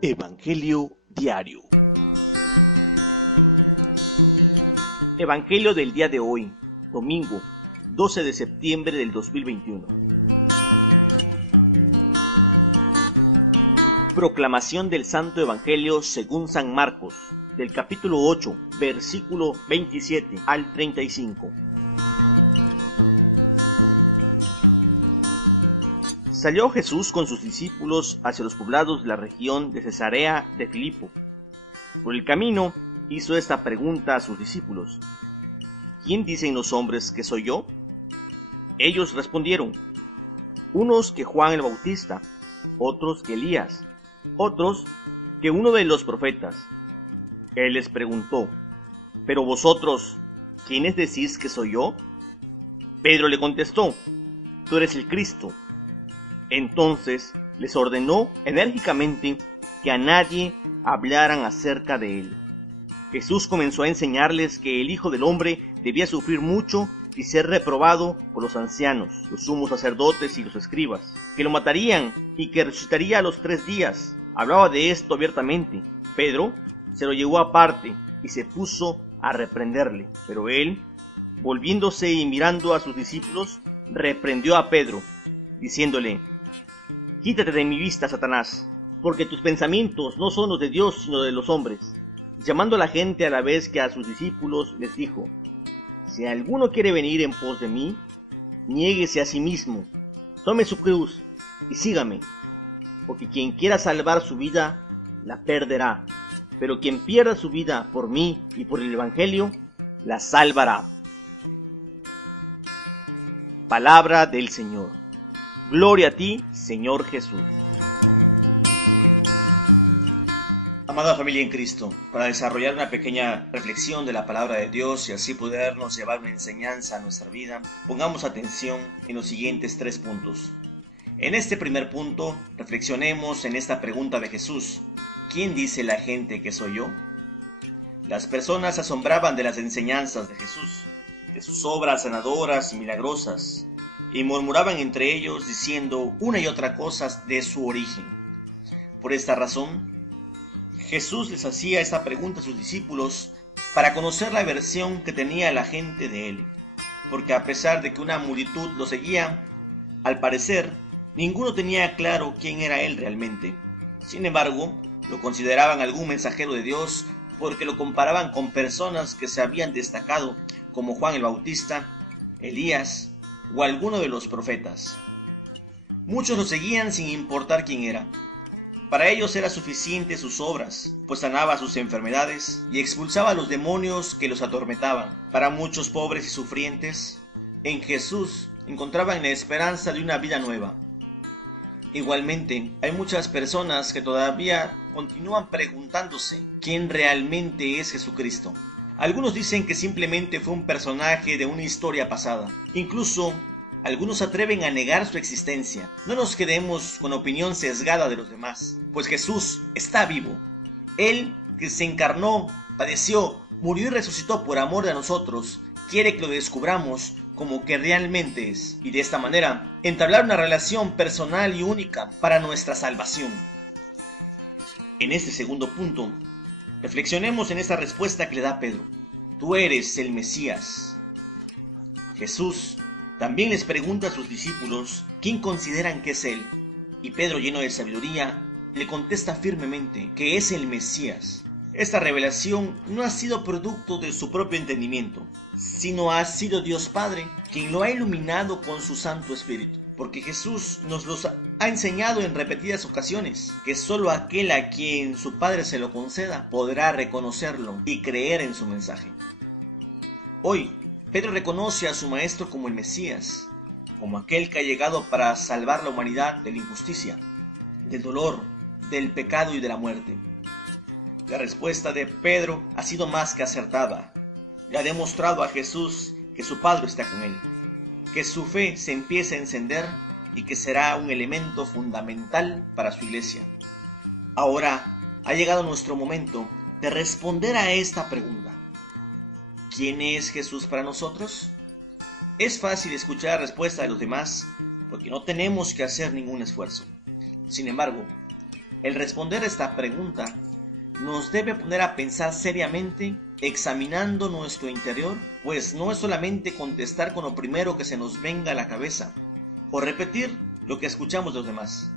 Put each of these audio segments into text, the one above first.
Evangelio Diario. Evangelio del día de hoy, domingo 12 de septiembre del 2021. Proclamación del Santo Evangelio según San Marcos, del capítulo 8, versículo 27 al 35. Salió Jesús con sus discípulos hacia los poblados de la región de Cesarea de Filipo. Por el camino hizo esta pregunta a sus discípulos: ¿Quién dicen los hombres que soy yo? Ellos respondieron: unos que Juan el Bautista, otros que Elías, otros que uno de los profetas. Él les preguntó: ¿pero vosotros, quiénes decís que soy yo? Pedro le contestó: tú eres el Cristo. Entonces les ordenó enérgicamente que a nadie hablaran acerca de él. Jesús comenzó a enseñarles que el Hijo del Hombre debía sufrir mucho y ser reprobado por los ancianos, los sumos sacerdotes y los escribas, que lo matarían y que resucitaría a los 3 días. Hablaba de esto abiertamente. Pedro se lo llevó aparte y se puso a reprenderle, pero él, volviéndose y mirando a sus discípulos, reprendió a Pedro, diciéndole: quítate de mi vista, Satanás, porque tus pensamientos no son los de Dios, sino de los hombres. Llamando a la gente a la vez que a sus discípulos, les dijo: si alguno quiere venir en pos de mí, niéguese a sí mismo, tome su cruz y sígame, porque quien quiera salvar su vida, la perderá, pero quien pierda su vida por mí y por el Evangelio, la salvará. Palabra del Señor. Gloria a ti, Señor Jesús. Amada familia en Cristo, para desarrollar una pequeña reflexión de la palabra de Dios y así podernos llevar una enseñanza a nuestra vida, pongamos atención en los siguientes 3 puntos. En este primer punto, reflexionemos en esta pregunta de Jesús: ¿quién dice la gente que soy yo? Las personas se asombraban de las enseñanzas de Jesús, de sus obras sanadoras y milagrosas, y murmuraban entre ellos diciendo una y otra cosa de su origen. Por esta razón, Jesús les hacía esta pregunta a sus discípulos para conocer la versión que tenía la gente de él, porque a pesar de que una multitud lo seguía, al parecer ninguno tenía claro quién era él realmente. Sin embargo, lo consideraban algún mensajero de Dios porque lo comparaban con personas que se habían destacado, como Juan el Bautista, Elías o alguno de los profetas. Muchos lo seguían sin importar quién era. Para ellos era suficiente sus obras, pues sanaba sus enfermedades y expulsaba a los demonios que los atormentaban. Para muchos pobres y sufrientes, en Jesús encontraban la esperanza de una vida nueva. Igualmente, hay muchas personas que todavía continúan preguntándose quién realmente es Jesucristo. Algunos dicen que simplemente fue un personaje de una historia pasada. Incluso, algunos se atreven a negar su existencia. No nos quedemos con opinión sesgada de los demás, pues Jesús está vivo. Él, que se encarnó, padeció, murió y resucitó por amor de nosotros, quiere que lo descubramos como que realmente es, y de esta manera entablar una relación personal y única para nuestra salvación. En este segundo punto, reflexionemos en esta respuesta que le da Pedro: tú eres el Mesías. Jesús también les pregunta a sus discípulos quién consideran que es él, y Pedro, lleno de sabiduría, le contesta firmemente que es el Mesías. Esta revelación no ha sido producto de su propio entendimiento, sino ha sido Dios Padre quien lo ha iluminado con su Santo Espíritu, porque Jesús nos los ha enseñado en repetidas ocasiones, que solo aquel a quien su Padre se lo conceda podrá reconocerlo y creer en su mensaje. Hoy, Pedro reconoce a su Maestro como el Mesías, como aquel que ha llegado para salvar la humanidad de la injusticia, del dolor, del pecado y de la muerte. La respuesta de Pedro ha sido más que acertada. Le ha demostrado a Jesús que su Padre está con él, que su fe se empieza a encender y que será un elemento fundamental para su iglesia. Ahora ha llegado nuestro momento de responder a esta pregunta: ¿quién es Jesús para nosotros? Es fácil escuchar la respuesta de los demás porque no tenemos que hacer ningún esfuerzo. Sin embargo, El responder esta pregunta nos debe poner a pensar seriamente, examinando nuestro interior, pues no es solamente contestar con lo primero que se nos venga a la cabeza, o repetir lo que escuchamos de los demás.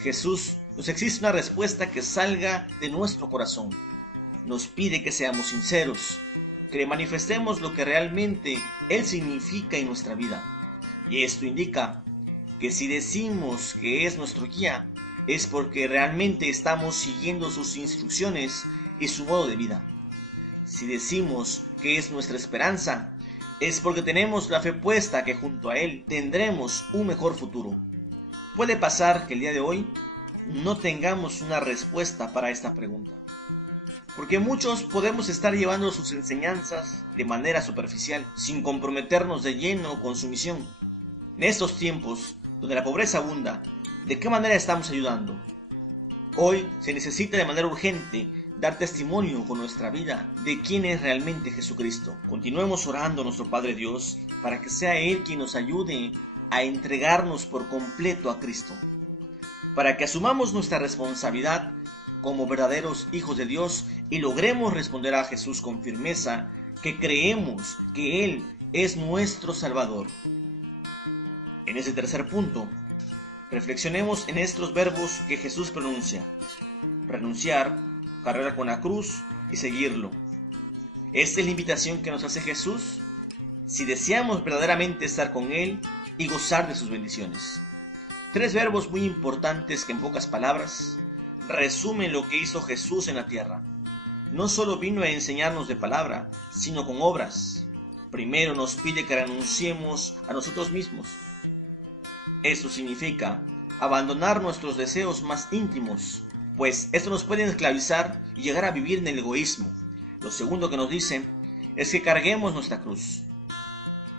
Jesús nos exige una respuesta que salga de nuestro corazón. Nos pide que seamos sinceros, que le manifestemos lo que realmente Él significa en nuestra vida. Y esto indica que si decimos que es nuestro guía, es porque realmente estamos siguiendo sus instrucciones y su modo de vida. Si decimos que es nuestra esperanza, es porque tenemos la fe puesta que junto a Él tendremos un mejor futuro. Puede pasar que el día de hoy no tengamos una respuesta para esta pregunta, porque muchos podemos estar llevando sus enseñanzas de manera superficial, sin comprometernos de lleno con su misión. En estos tiempos, donde la pobreza abunda, ¿de qué manera estamos ayudando? Hoy se necesita de manera urgente dar testimonio con nuestra vida de quién es realmente Jesucristo. Continuemos orando a nuestro Padre Dios para que sea Él quien nos ayude a entregarnos por completo a Cristo, para que asumamos nuestra responsabilidad como verdaderos hijos de Dios y logremos responder a Jesús con firmeza que creemos que Él es nuestro Salvador. En ese tercer punto, reflexionemos en estos verbos que Jesús pronuncia: renunciar, cargar con la cruz y seguirlo. Esta es la invitación que nos hace Jesús si deseamos verdaderamente estar con Él y gozar de sus bendiciones. Tres verbos muy importantes que en pocas palabras resumen lo que hizo Jesús en la tierra. No solo vino a enseñarnos de palabra, sino con obras. Primero nos pide que renunciemos a nosotros mismos. Esto significa abandonar nuestros deseos más íntimos, pues esto nos puede esclavizar y llegar a vivir en el egoísmo. Lo segundo que nos dice es que carguemos nuestra cruz,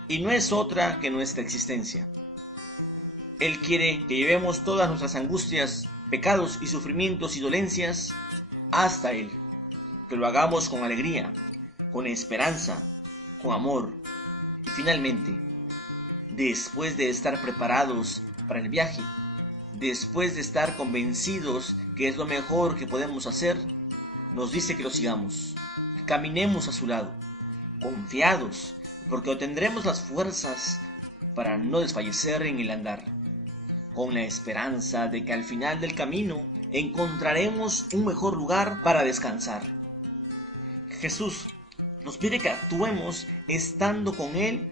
y no es otra que nuestra existencia. Él quiere que llevemos todas nuestras angustias, pecados y sufrimientos y dolencias hasta Él, que lo hagamos con alegría, con esperanza, con amor. Y finalmente, después de estar preparados para el viaje, después de estar convencidos que es lo mejor que podemos hacer, nos dice que lo sigamos, que caminemos a su lado, confiados, porque obtendremos las fuerzas para no desfallecer en el andar, con la esperanza de que al final del camino encontraremos un mejor lugar para descansar. Jesús nos pide que actuemos estando con Él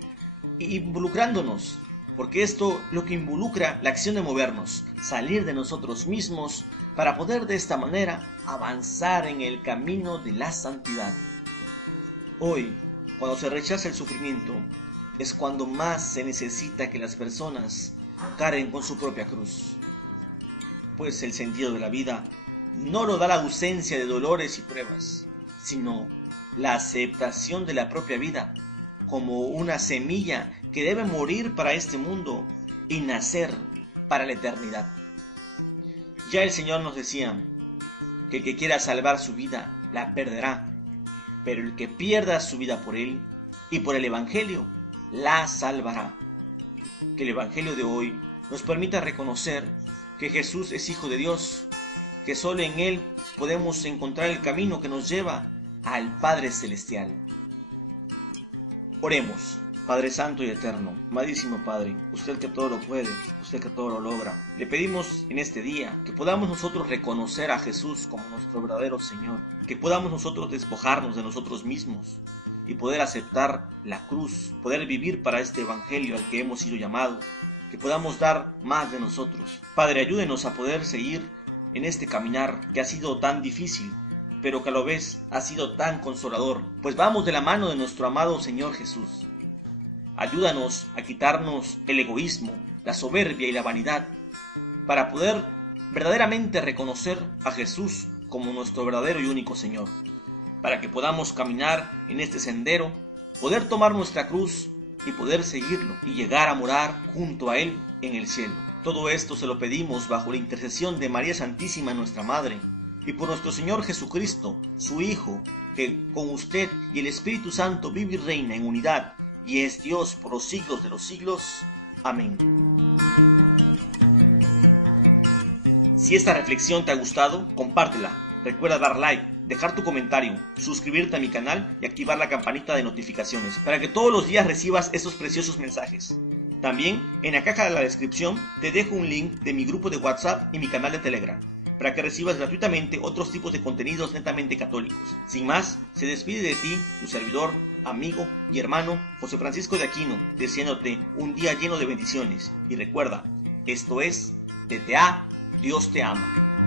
e involucrándonos, porque esto lo que involucra la acción de movernos, salir de nosotros mismos para poder de esta manera avanzar en el camino de la santidad. Hoy, cuando se rechaza el sufrimiento, es cuando más se necesita que las personas carguen con su propia cruz, pues el sentido de la vida no lo da la ausencia de dolores y pruebas, sino la aceptación de la propia vida como una semilla que debe morir para este mundo y nacer para la eternidad. Ya el Señor nos decía que el que quiera salvar su vida la perderá, pero el que pierda su vida por Él y por el Evangelio la salvará. Que el Evangelio de hoy nos permita reconocer que Jesús es Hijo de Dios, que solo en Él podemos encontrar el camino que nos lleva al Padre Celestial. Oremos. Padre Santo y Eterno, amadísimo Padre, usted que todo lo puede, usted que todo lo logra, le pedimos en este día que podamos nosotros reconocer a Jesús como nuestro verdadero Señor, que podamos nosotros despojarnos de nosotros mismos y poder aceptar la cruz, poder vivir para este Evangelio al que hemos sido llamados, que podamos dar más de nosotros. Padre, ayúdenos a poder seguir en este caminar que ha sido tan difícil, pero que a la vez ha sido tan consolador, pues vamos de la mano de nuestro amado Señor Jesús. Ayúdanos a quitarnos el egoísmo, la soberbia y la vanidad, para poder verdaderamente reconocer a Jesús como nuestro verdadero y único Señor, para que podamos caminar en este sendero, poder tomar nuestra cruz y poder seguirlo y llegar a morar junto a Él en el cielo. Todo esto se lo pedimos bajo la intercesión de María Santísima, nuestra Madre, y por nuestro Señor Jesucristo, su Hijo, que con usted y el Espíritu Santo vive y reina en unidad, y es Dios por los siglos de los siglos. Amén. Si esta reflexión te ha gustado, compártela. Recuerda dar like, dejar tu comentario, suscribirte a mi canal y activar la campanita de notificaciones para que todos los días recibas estos preciosos mensajes. También, en la caja de la descripción, te dejo un link de mi grupo de WhatsApp y mi canal de Telegram, para que recibas gratuitamente otros tipos de contenidos netamente católicos. Sin más, se despide de ti, tu servidor, amigo y hermano José Francisco de Aquino, deseándote un día lleno de bendiciones. Y recuerda, esto es TTA, Dios te ama.